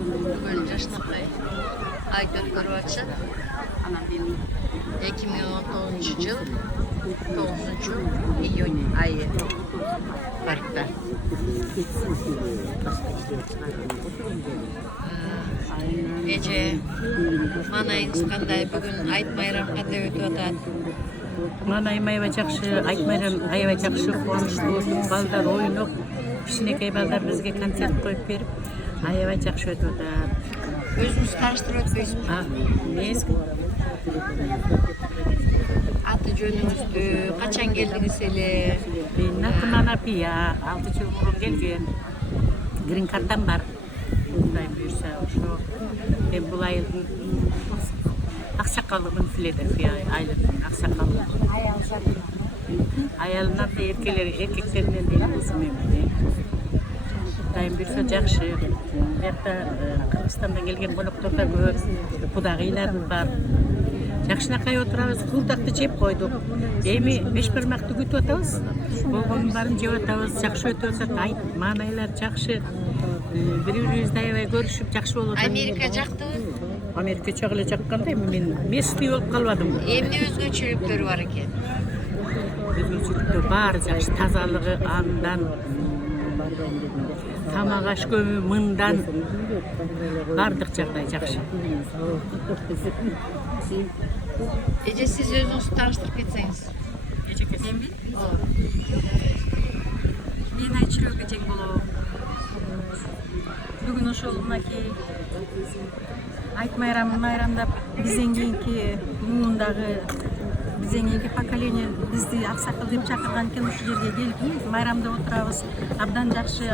Бүгін жашнақай айт өткөрүп атышат. 2019 жыл 9 июнь айы паркта. Эже манайыңыз кандай, бүгүн айт майрам кандай өтүп атат? Манайым аябай жакшы, айт майрам аябай жакшы, кубанычтуу, балдар ойноп, кичинекей балдар бизге концерт коюп берип, аябай жакшы өтүп атат. Өзүңүз тааныштырып өтпөйсүзбү? Эмес, Аты жөнүңүздү, качан келдиңиз эле? мен атым Анапия, 6 жыл мурун келген. Грин картам бар. Кудай буйрса, ошо мен бул айылдын аксакалымын Филадельфия айылынын аксакалы. Аялынан да эркектеринен да кызым эми. Кудайым буйрса жакшы. Бuyakta Кыргызстандан келген коноктор да көп, кудагыйларым бар. Жакшынакай отурабыз, кулдакты жеп койдук. Эми бешбармакты күтүп атабыз. Болгонун баарын жеп атабыз, жакшы өтүп атат. Айт маанайлар жакшы. Бири-бирибизди аябай көрүшүп жакшы болуп атат. Америка жактыбы? Америка чак эле жаккандай, мен местный болуп калбадым. Эмне өзгөчөлүктөрү бар экен? Өзгөчөлүктөр баары жакшы, тазалыгы андан, тамак аш көмү мындан, баардык жагдай жакшы. Эже сиз өзүңүздү тааныштырып кетсеңиз. Мен Айчырөк эжең болом. Бүгүн ошол мынакей айт майрамдап бизден кийинки муундагы бизден кийинки поколение бизди аксакал деп чакырган экен, ушул жерге келип майрамдап отурабыз. Абдан жакшы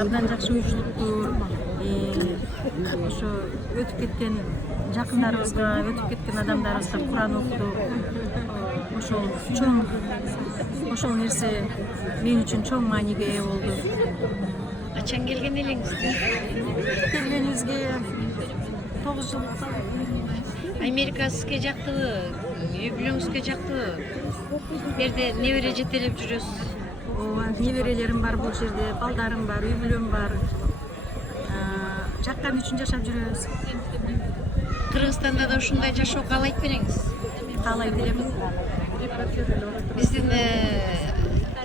уюшулуптур. Ошо өтүп кеткен жакындарыбызга, өтүп кеткен адамдарыбызга Куран окудук. Ошол нерсе мен үчүн чоң мааниге ээ болду. Качан келген элеңизди? Келгенибизге 9 жыл болду. Америка сизге жактыбы? Үй бүлөңүзгө жактыбы? Бу жерде небере жетелеп жүрөсүз? Ооба, неберелерим бар бул жерде, балдарым бар, үй бүлөм бар. Жаккан үчүн жашап жүрөбүз. Кыргызстанда да ушундай жашоо каалайт белеңиз? Каалайт элемин. Биздин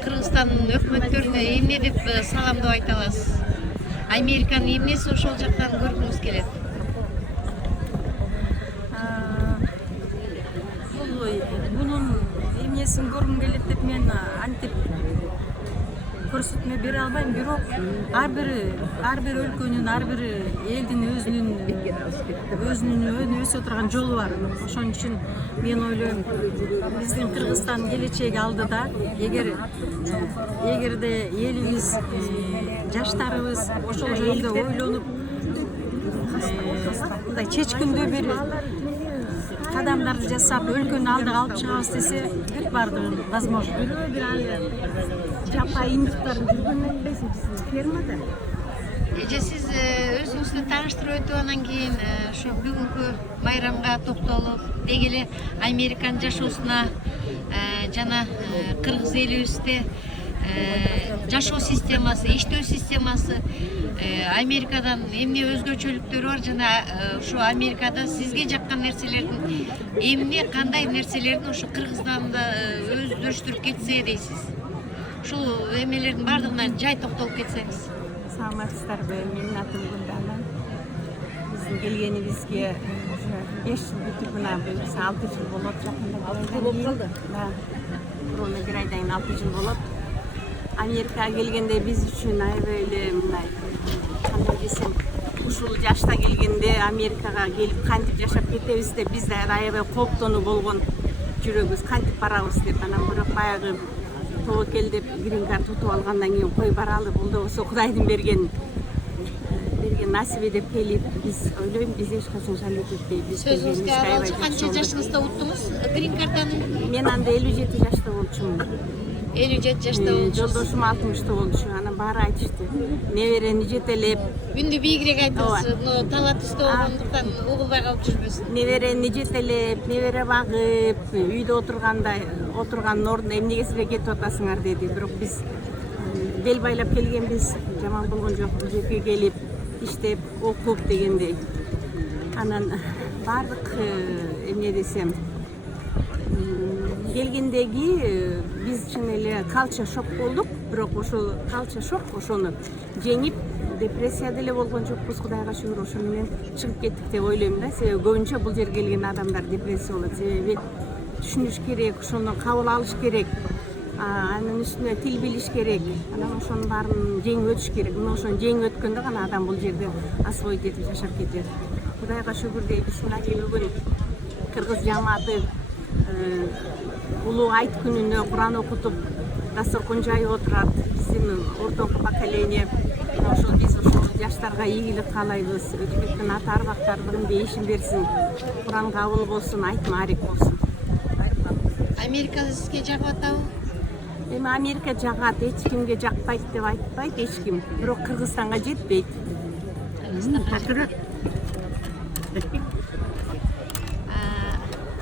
Кыргызстандын өкмөттөрүнө эмне деп саламдоо айта аласыз? Американын эмнеси ошол жактан көргүңүз келет? Бунун эмнесин көргүм келет деп мен антип көрсөтмө бере албайм, бирок ар бир өлкөнүн, ар бир элдин өзүнүн өсө турган жолу бар. Ошон үчүн мен ойлойм, биздин Кыргызстан келечеги алдыда. Эгерде элибиз, жаштарыбыз ошол жолдо ойлонуп, мындай чечкиндүү бир кадамдарды жасап, өлкөнү алдыга алып чыгабыз десе, бүт баардыгы возможно. Жапа индуктарын жүргөнүн билесиңиз, фермада. Эже сиз өзүңүздү тааныштырып өтүп анан кийин ушу бүгүнкү майрамга токтолуп, деги эле Американын жашоосуна жана кыргыз элибизде жашоо системасы, иштөө системасы Америкадан эмне өзгөчөлүктөрү бар жана ушу Америкада сизге жаккан нерселердин эмне, кандай нерселердин ушу Кыргызстанда өздөштүрүп кетсе дейсиз? Ушул эмелердин баардыгына жай токтолуп кетсеңиз. Саламатсыздарбы? Менин атым Гүлдана. Биздин келгенибизге 5 жыл бүтүп, мына 6 жыл болот. Жакында 6 жыл болуп калды. Корона бир айдан кийин 6 жыл болот. Америкага келгенде биз үчүн аябай эле мындай, кандай десем, ушул жашта келгенде Америкага келип кантип жашап кетебиз деп бизде аябай кооптонуу болгон, жүрөгүбүз кантип барабыз деп. Анан бирок баягы тобокел деп грин карт утуп алгандан кийин кой баралы, бул да болсо Кудайдын берген насиби деп келип, биз ойлойм, биз эч качан жалет этпейбиз. Сөзүңүзгө алчу канча жашыңызда уттуңуз грин картаны? Мен анда 57 жашта болчумун. 57 жашта болчусуз. Жолдошум 60-та болчу. Анан баары айтышты, неберени жетелеп, Үндү бийигирээк айтыңыз, тала түстө болгондуктан угулбай калып жүрбөсүн. Неберени жетелеп, небере багып, үйдө отурган ордуна эмнеге силер кетип атасыңар деди. Бирок биз бел байлап келгенбиз, жаман болгон жок. Бул жерге келип иштеп окуп дегендей. Анан бардык эмне десем, келгендеги биз чын эле калча шок болдук, бирок ошол калча шок ошону жеңип депрессия деле болгон жокпуз, Кудайга шүгүр. Ошо менен чыгып кеттик деп ойлойм да. Себеби көбүнчө бул жерге келген адамдар депрессия болот. Себеби түшүнүш керек, ошону кабыл алыш керек, анын үстүнө тил билиш керек, анан ошонун баарын жеңип өтүш керек. Мына ошону жеңип өткөндө гана адам бул жерде освоить этип жашап кетет. Кудайга шүгүр дейбиз. Мынакей бүгүн кыргыз жамааты улуу айт күнүнө Куран окутуп, дасторкон жайып отурат. Биздин ордоңку поколение, ошол биз ушул жаштарга ийгилик каалайбыз. Өтүбүттүн ата арбактарыбыздын бейишин берсин, Куран кабыл болсун, айт маариф болсун. Америка сизге жагып атабы? Эми Америка жагат, эч кимге жакпайт деп айтпайт эч ким. Бирок Кыргызстанга жетпейт.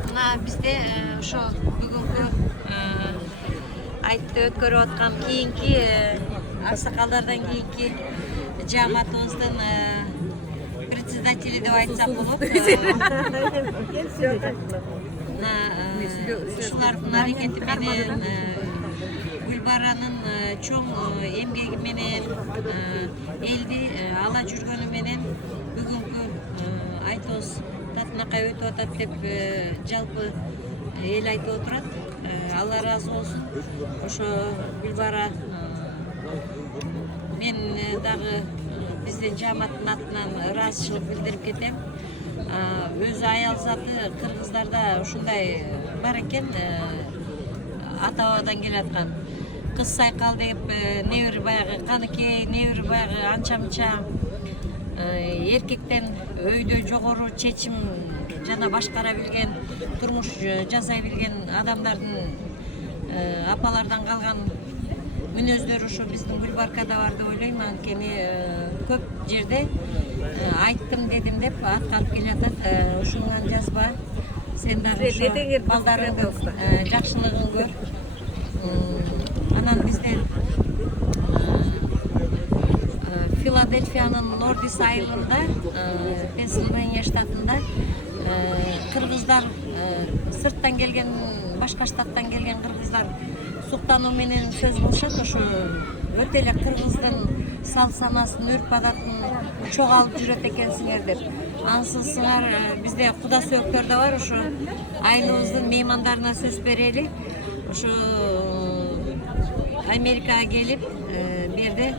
Мына бизде ошо бүгүнкү айтты өткөрүп аткан кийинки аксакалдардан кийинки жамаатыбыздын председатели деп айтсак болот. Ушулардын аракети менен Гүлбаранын чоң эмгеги менен элди ала жүргөнү менен бүгүнкү айтыбыз татынакай өтүп атат деп жалпы эл айтып отурат. Алла ыраазы болсун. Ошо Гүлбара мен дагы биздин жамааттын атынан ыраазычылык билдирип кетем. Өзү аял заты кыргыздарда ушундай бар экен, ата бабадан келаткан. Кыз сайкал деп, небир баягы каныкей, небир баягы анча мынча эркектен өйдө жогору чечим жана башкара билген, турмуш жасай билген адамдардын апалардан калган мүнөздөр ошо биздин Гүлбаркада бар деп ойлойм. Анткени көп жерде айттым дедим деп аткарып келатат. Ушундан жазба, сен дагы ошо балдарыңдын жакшылыгын көр. Анан бизде Филадельфиянын Нордис айылында, Пенсильвания штатында кыргыздар, сырттан келген, башка штаттан келген кыргыздар суктануу менен сөз кылышат. Ошо өтө эле кыргыздын сал санасын, өрп адатын чогалып жүрөт экенсиңер деп. Ансыз сыңар бизде куда сөөктөр да бар. Ошо айылыбыздын меймандарына сөз берели. Ошо Америкага келип, бу жерде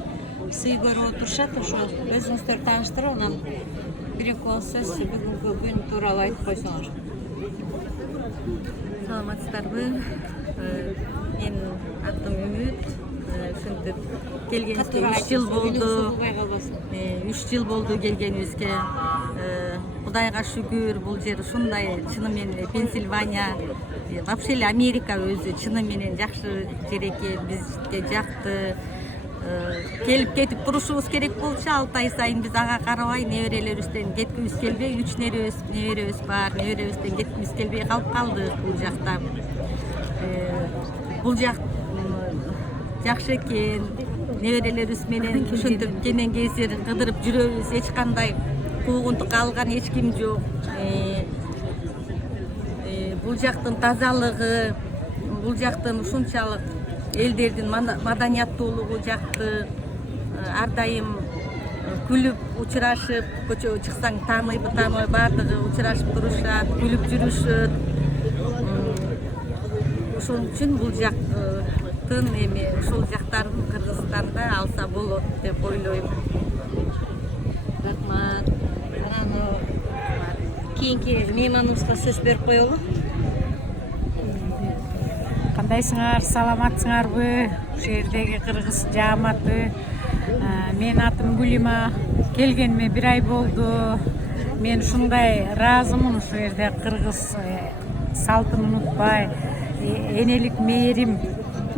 сый көрүп отурушат. Ошо өзүңүздөр тааныштырып, анан бир-эки ооз сөз бүгүнкү күн тууралуу айтып койсоңор. Саламатсыздарбы? Менин атым Үмүт. Ушинтип келгенибизге 3 жыл болду. 3 жыл болду келгенибизге. Кудайга шүгүр, бул жер ушундай чыны менен Пенсильвания, вообще эле Америка өзү чыны менен жакшы жер экен, бизге жакты. Келип кетип турушубуз керек болчу, 6 ай сайын биз ага карабай неберелерибизден кеткибиз келбей, 3 неберебиз бар, неберебизден кеткибиз келбей калып калдык бул жакта. Бул жак жакшы экен, неберелерибиз менен ушинтип кенен кездер кыдырып жүрөбүз, эч кандай куугунтукка алган эч ким жок. Бул жактын тазалыгы, бул жактын ушунчалык элдердин маданияттуулугу жакты. Ар дайым күлүп, учурашып, көчөгө чыксаң тааныбы тааныбай баардыгы учурашып турушат, күлүп жүрүшөт. Ошон үчүн бул жактын эми ушул жактарын Кыргызстанда алса болот деп ойлойм. Рахмат. Анан кийинки мейманыбызга сөз берип коелу. Кандайсыңар, саламатсыңарбы? Ушул жердеги кыргыз жааматы. Менин атым Гүлима. Келгениме 1 ай болду. Мен ушундай ыраазымын, ушул жерде кыргыз салтын унутпай, энелик мээрим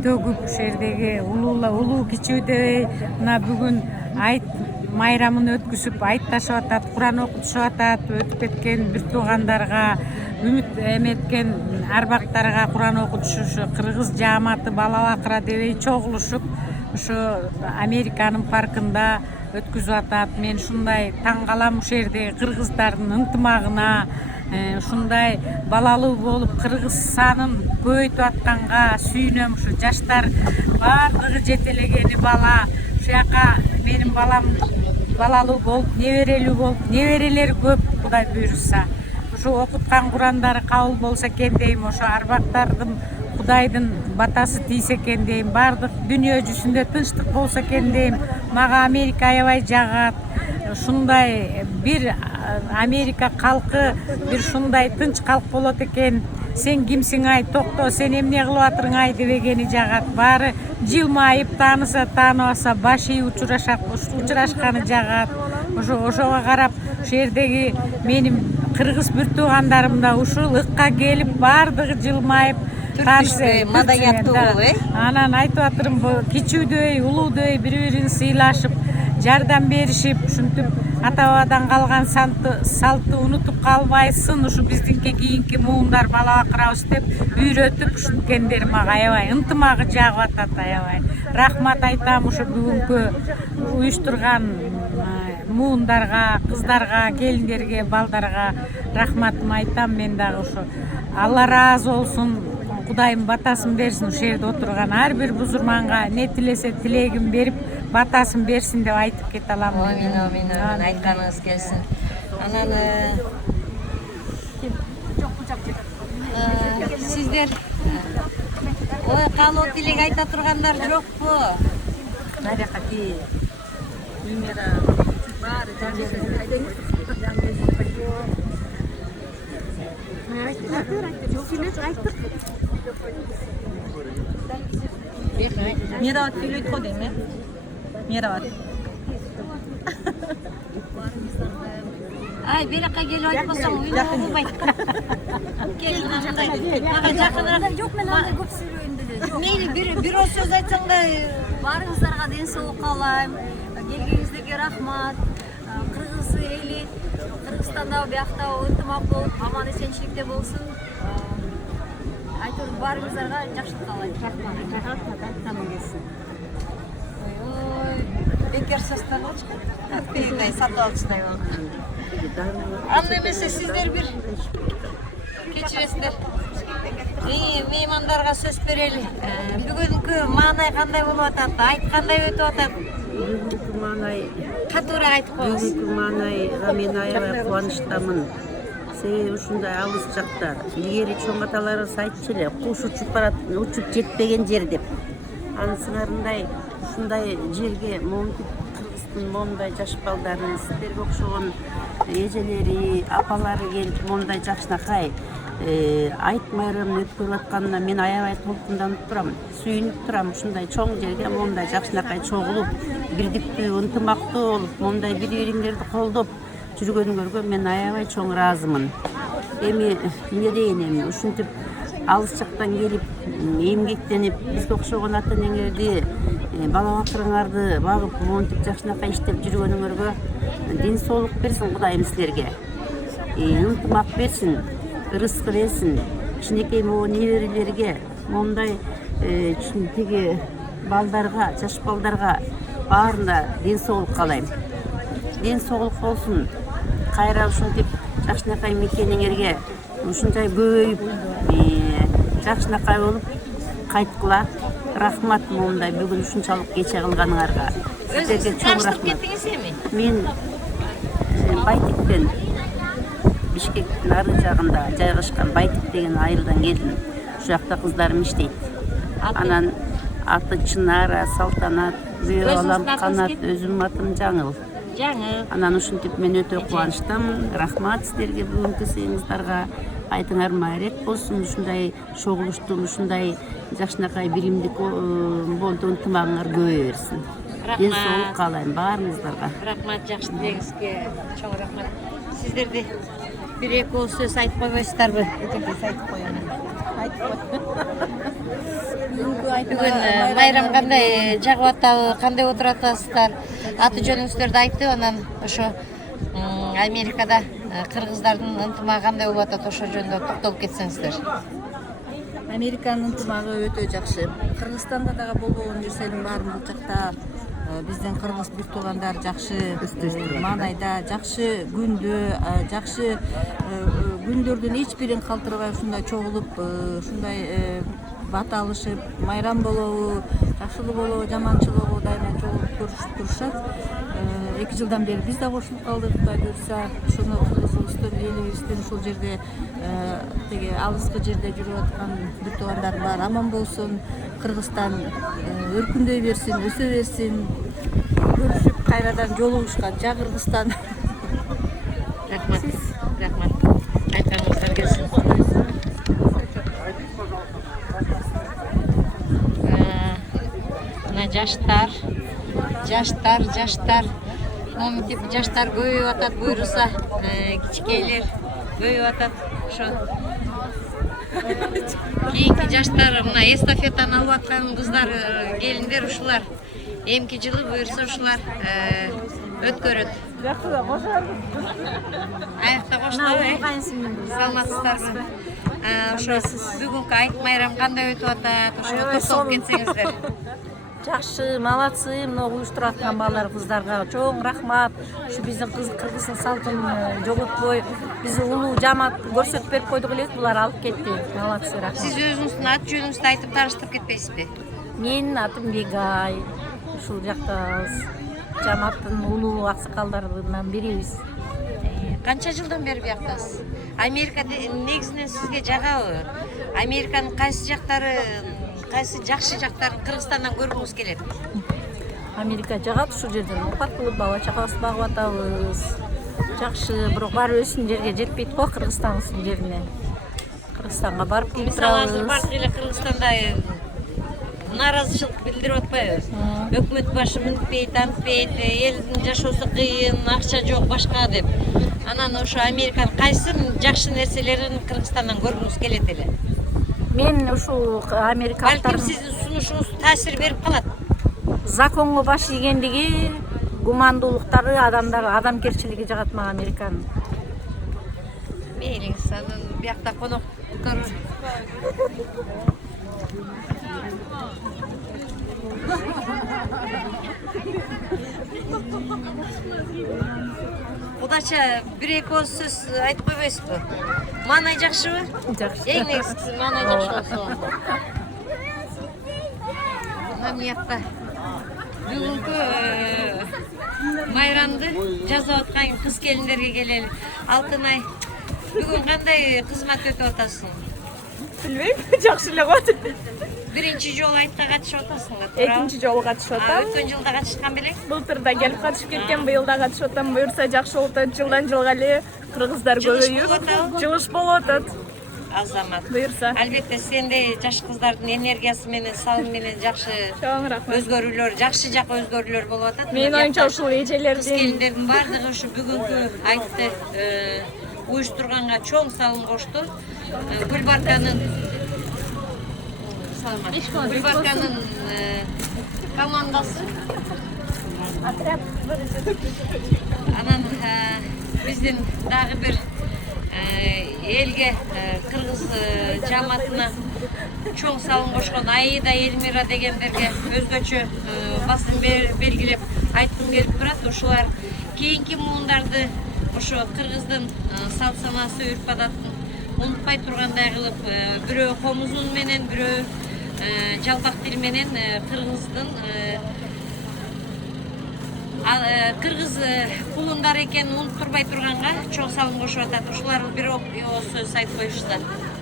төгүп ушул жердеги улуу кичүү дебей, мына бүгүн айт майрамын өткүзүп айтташып атат, Куран окутушуп атат. Өтүп кеткен бир туугандарга, үмүт эметкен арбактарга Куран окутушу, кыргыз жааматы бала бакыра дебей чогулушуп ушу Американын паркында өткүзүп атат. Мен ушундай таң калам ушул жердеги кыргыздардын ынтымагына, ушундай балалуу болуп кыргыз санын көбөйтүп атканга сүйүнөм. Ушу жаштар баардыгы жетелегени бала. Ушул жака менин балам балалуу болуп, неберелүү болуп, неберелери көп Кудай буйруса. Ушу окуткан Курандары кабыл болсо экен дейм, ошо арбактардын Кудайдын батасы тийсе экен дейм, баардык дүйнө жүзүндө тынчтык болсо экен дейм. Мага Америка аябай жагат. Ушундай бир Америка калкы бир ушундай тынч калк болот экен. Сен кимсиң ай, токто, сен эмне кылып атырың ай дебегени жагат. Баары жылмайып, тааныса тааныбаса баш ийип учурашканы жагат. Ошого карап ушул жердеги менин кыргыз бир туугандарым да ушул ыкка келип баардыгы жылмайып маданияттуу болуп, анан айтып атырмын, кичүүдөй, улуудой бири-бирин сыйлашып, жардам беришип, ушинтип ата бабадан калган салтты унутуп калбайсың. Ушу биздинки кийинки муундар бала бакырабыз деп үйрөтүп ушинткендер мага аябай ынтымагы жагып атат. Аябай рахмат айтам ушу бүгүнкү уюштурган муундарга, кыздарга, келиндерге, балдарга рахматымды айтам. Мен дагы ушу Алла ыраазы болсун, Кудайым батасын берсин, ушул жерде отурган ар бир бузурманга не тилесе тилегин берип, батасын берсин деп айтып кете алам. Амин, амин, амин. Айтканыңыз келсин. Анан сиздер ой каалоо тилек айта тургандар жокпу? Наряка ки Мира баары Мирабат сүйлөйт го дейм, Мирабат. Ай, беракка келип айтпасаң үйдө болбойт. Келин мындай. Мага жакыныраак. Жок, мен андай көп сүйлөйүн деле. Жок. Мейли бир ооз сөз айтсаң да Баарыңыздарга ден соолук каалайм. Келгениңиздерге рахмат. Кыргыз эли Кыргызстанда биякта ынтымак болуп, аман эсенчиликте болсун. Айтор баарыңыздарга жакшылык каалайм. Рахмат. ой, бекер састагылчы. Тыйдай сатып алчыдай болду. Аны эмесе сиздер бир кечиресиздер. Меймандарга сөз берели. Бүгүнкү маанай кандай болуп атат? Айт кандай өтүп атат? Бүгүнкү маанай, Катуураак айтып коюңуз. бүгүнкү маанайга мен аябай кубанычтамын. Себеби ушундай алыс жакта илгери чоң аталарыбыз айтчу эле, куш учуп барат, учуп жетпеген жер деп. Анын сыңарындай ушундай жерге моментип Кыргыздын момундай жаш балдары, сиздерге окшогон эжелери, апалары келип момундай жакшынакай айт майрамын өткөрүп атканына мен аябай толкунданып турам, сүйүнүп турам. Ушундай чоң жерге момундай жакшынакай чогулуп, бирдиктүү, ынтымактуу болуп, момундай бири-бириңерди колдоп жүргөнүңөргө мен аябай чоң ыраазымын. Эми эмне дейин, эми ушинтип алыс жактан келип, эмгектенип, бизге окшогон ата энеңерди, бала бакырыңарды багып, монтип жакшынакай иштеп жүргөнүңөргө ден соолук берсин Кудайым силерге. Ынтымак берсин, рызкы берсин. Кичинекей могу неберелерге, момундай тиги балдарга, жаш балдарга баарына ден соолук каалайм. Ден соолук болсун. Кайра ушинтип жакшынакай мекениңерге ушунчай көбөйүп, жакшынакай болуп кайткыла. Рахмат момундай бүгүн ушунчалык кече кылганыңарга. Сиздерге чоң рахмат. Мен Байтиктен, Бишкектин ары жагында жайгашкан Байтик деген айылдан келдим. Ушул жакта кыздарым иштейт. Анан аты Чынара, Салтанат, балам Канат, өзүмдүн атым Жаңыл. Анан ушинтип мен өтө кубанычтамын. Рахмат сиздерге бүгүнкү сыйыңыздарга. Айтыңар майрет болсун, ушундай чогулуштун, ушундай жакшынакай биримдик болду, ынтымагыңар көбөйө берсин. Ден соолук каалайм баарыңыздарга. Рахмат, жакшы тилегиңизге чоң рахмат. Сиздерди бир эки ооз сөз айтып койбойсуздарбы? Айтып коеюн. Бүгүн майрам кандай жагып атабы, кандай отуруп атасыздар? Аты жөнүңүздөрдү айтып, анан ошо Америкада кыргыздардын ынтымагы кандай болуп атат, ошо жөнүндө токтолуп кетсеңиздер. Американын ынтымагы өтө жакшы. Кыргызстанда дагы болбогон нерсенин баарын бул жакта биздин кыргыз бир туугандар жакшы маанайда, жакшы күндө, жакшы күндөрдүн эч бирин калтырбай ушундай чогулуп, ушундай бат алышып, майрам болобу, жакшылык болобу, жаманчылыгы дайыма чогулуп көрүшүп турушат. 2 жылдан бери биз да кошулуп калдык, Кудай буйрса, ушуну кыргызыбыздын элибиздин ушул жерде теге алыскы жерде жүрүп аткан бир туугандардын баары аман болсун. Кыргызстан өркүндөй берсин, өсө берсин. Көрүшүп кайрадан жолугушканча Кыргызстан. Рахмат. Рахмат. Айтканыңыздар келсин. Мына жаштар. Моминтип жаштар көбөйүп атат, буйруса, кичикейлер көбөйүп атат. Ошо кийинки жаштар, мына эстафетаны алып аткан кыздар, келиндер ушулар. Эмки жылы буйруса ушулар өткөрөт. Жакшы да кошобуз. Аякта коштубу? Саламатсыздарбы? Ошо бүгүнкү айт майрам кандай өтүп атат? Ошо токтолуп кетсеңиздер. Жакшы, молодцы, много уюштуруп аткан балдар кыздарга чоң рахмат. Ушу биздин кыргыздын салтын жоготпой, биз улуу жамаат көрсөтүп берип койдук элек, булар алып кетти. Молодцы, рахмат. Сиз өзүңүздүн ат жөнүңүздү айтып тааныштырып кетпейсизби? Менин атым Бегай. Ушул жакта жамааттын улуу аксакалдарынан бирибиз. Канча жылдан бери бияктасыз? Америка негизинен сизге жагабы? Американын кайсы жактары, кайсы жакшы жактарын Кыргызстандан көргүңүз келет? Америка жагат, ушул жерден урпак кылып бала чакабызды багып атабыз. Жакшы, бирок барып өссүн жерге жетпейт го, Кыргызстандын жерине. Кыргызстанга барып келип турабыз. Мисалы бардык эле Кыргызстанда нааразычылык билдирип атпайбы? Өкмөт башы мынтпейт, антпейт, элдин жашоосу кыйын, акча жок, башка деп. Анан ошо Американын кайсы жакшы нерселерин Кыргызстандан көргүңүз келет эле? Мен ушул америкалыктар Балким сиздин сунушуңуз таасир берип калат. законго баш ийгендиги, гумандуулуктары, адамгерчилиги жагат мага Американын. Мейлиңиз, анан биякта коноктор Кудача бир-эки ооз сөз айтып койбойсузбу? Маанай жакшыбы? Жакшы. Эң негизгиси маанай жакшы болсо. Мына биякта бүгүнкү майрамды жасап аткан кыз келиндерге келели. Алтынай, бүгүн кандай кызмат өтүп атасың? Билбейм, жакшы эле го. Биринчи жолу айтка катышып атасыңбы? Экинчи жолу катышып атам. Өткөн жылда катышкан белең? Былтыр да келип катышып кеткен, быйыл да катышып атам. Буюрса жакшы болуп атат. Жылдан жылга эле кыргыздар көбөйүп, жылыш болуп атат. Азамат. Буюрса. Албетте сендей жаш кыздардын энергиясы менен, салымы менен жакшы Чоң рахмат. өзгөрүүлөр, жакшы жак өзгөрүүлөр болуп атат. Менин оюмча ушул Кыз эжелердин келиндердин баардыгы ушу бүгүнкү айтты уюштурганга чоң салым кошту. Гүлбарканын Гүлбарканын командасы анан биздин дагы бир элге, кыргыз жамаатына чоң салым кошкон Аида, Эльмира дегендерге өзгөчө басым белгилеп айткым келип турат. Ушулар кийинки муундарды ошо кыргыздын салт санаасы, үрп адатын унутпай тургандай кылып, бирөө комузун менен, бирөө жалпак тил менен кыргыздын кыргыз кулундар экенин унуттурбай турганга чоң салым кошуп атат. Ушулар бир ооз сөз айтып коюшса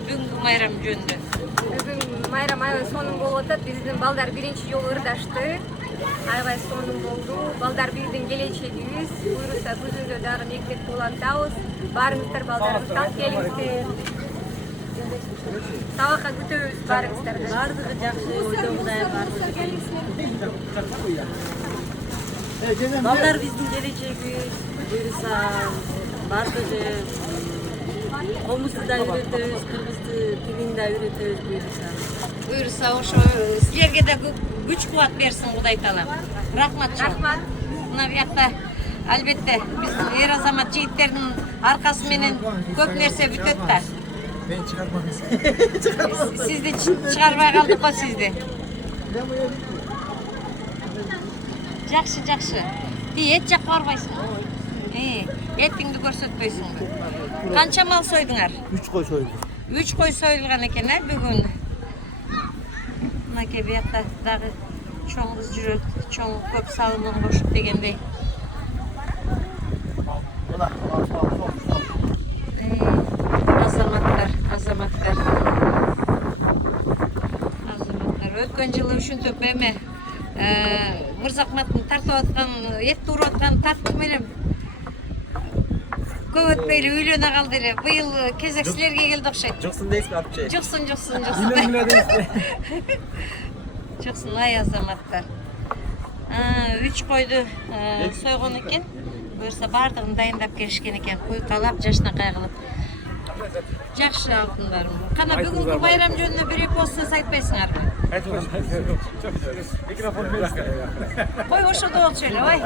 бүгүнкү майрам жөнүндө. Бүгүн майрам аябай сонун болуп атат. Биздин балдар биринчи жолу ырдашты. Аябай сонун болду. Балдар биздин келечегибиз. Буюрса күзүндө дагы мектепти улантабыз. Барыңыздар балдарыңыздан келиңиздер. Сабакка күтөбүз барыңыздарды. Бардыгы жакшы, өтө Кудай балдар биздин келечегибиз. Буюрса бардыгы Комузду да үйрөтөбүз, кыргыз тилин да үйрөтөбүз буюрса. Буюрса ошо силерге да күч кубат берсин Кудай таала. Рахмат. Рахмат. Мына бuyakta албетте биз эр азамат жигиттердин аркасы менен көп нерсе бүтөт да. Мен чыгармаңыз. Сизди чыгарбай калдык го сизди. Жакшы, жакшы. Ти эт жакка барбайсың. Этиңди көрсөтпөйсүңбү? Канча мал сойдуңар? 3 кой союлду. 3 кой союлган экен, бүгүн. Мынакей бuyakta дагы чоң кыз жүрөт, чоң көп салымын кошуп дегендей. Азаматтар. Өткөн жылы ушинтип эме Мырзакматтын тартып аткан, этти уруп аткан тартып менен көп өтпөй эле үйлөнө калды эле. Быйыл кезек силерге келди окшойт. Жоксун дейсизби апчы? Жоксун. Жоксун, ай азаматтар. 3 койду сойгон экен. Буюрса бардыгын дайындап келишкен экен. Куйкалап, жашнакай кылып. Жакшы алтындарым. Кана бүгүнкү байрам жөнүндө бир эки ооз сөз айтпайсыңарбы? Микрофон берсиңер. Кой ошодо болчу эле, ой.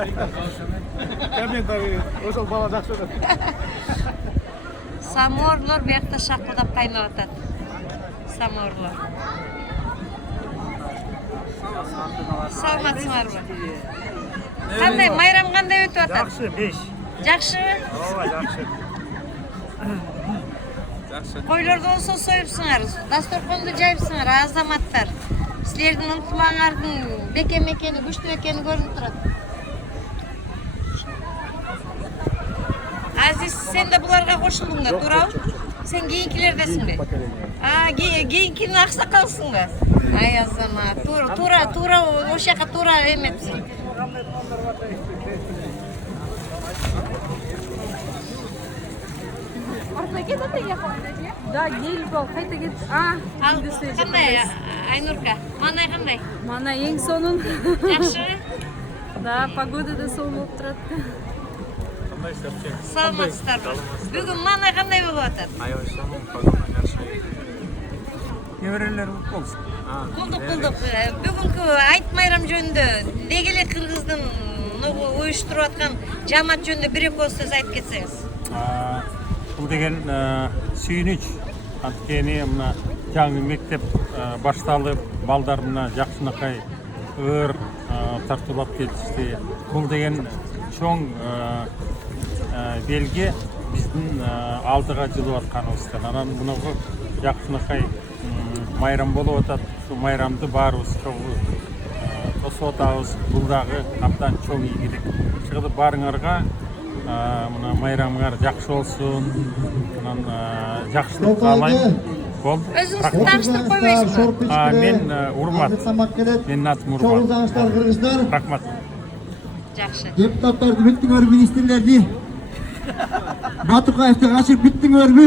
Комментарий, ошол бала жакшы өтөт. Самоорлор бuyakta шакылдап кайнап атат. Самоорлор. Саламатсыңарбы? Кандай майрам кандай өтүп атат? Жакшы, 5. Жакшыбы? Ооба, жакшы. Койлорду болсо союпсуңар, дасторконду жайыпсыңар, азаматтар. Силердин ынтымагыңардын бекем экени, күчтүү экени көрүнүп турат. Азиз, сен да буларга кошулдуң да, туурабы? Сен кийинкилердесиңби? Кийинкинин аксакалысыңбы? Ай азамат, туура ошол жака туура эметсиң. Да, келип ал, кайта кет. Ал кандай, Айнурка? Манай кандай? Мана эң сонун. Жакшыбы? Да, погода да сонун болуп турат. Саламатсыздарбы? Бүгүн манай кандай болуп атат? Аябай сонун, погода жакшы. Неберелер болсун. Кулдук. Бүгүнкү айт майрам жөнүндө деги эле кыргыздын уюштуруп аткан жаамат жөнүндө бир эки ооз сөз айтып кетсеңиз. Бул деген сүйүнүч. Анткени мына жаңы мектеп башталып, балдар мына жакшынакай ыр тартуулап кетишти. Бул деген чоң белги биздин алдыга жылып атканыбыздан. Анан мынагу жакшынакай майрам болуп атат. Ушул майрамды баарыбыз чогуу тосуп атабыз. Бул дагы абдан чоң ийгилик. Чыгып барыңарга мына майрамыңар жакшы болсун. Анан жакшылык каалайм. Болду. Өзүңүздү тааныштырып койбойсузбу? Мен Урмат. Менин атым Урмат. Рахмат. Жакшы. Депутаттарды бүттүңөр, министрлерди. Батыркаевди качырып бүттүңөрбү?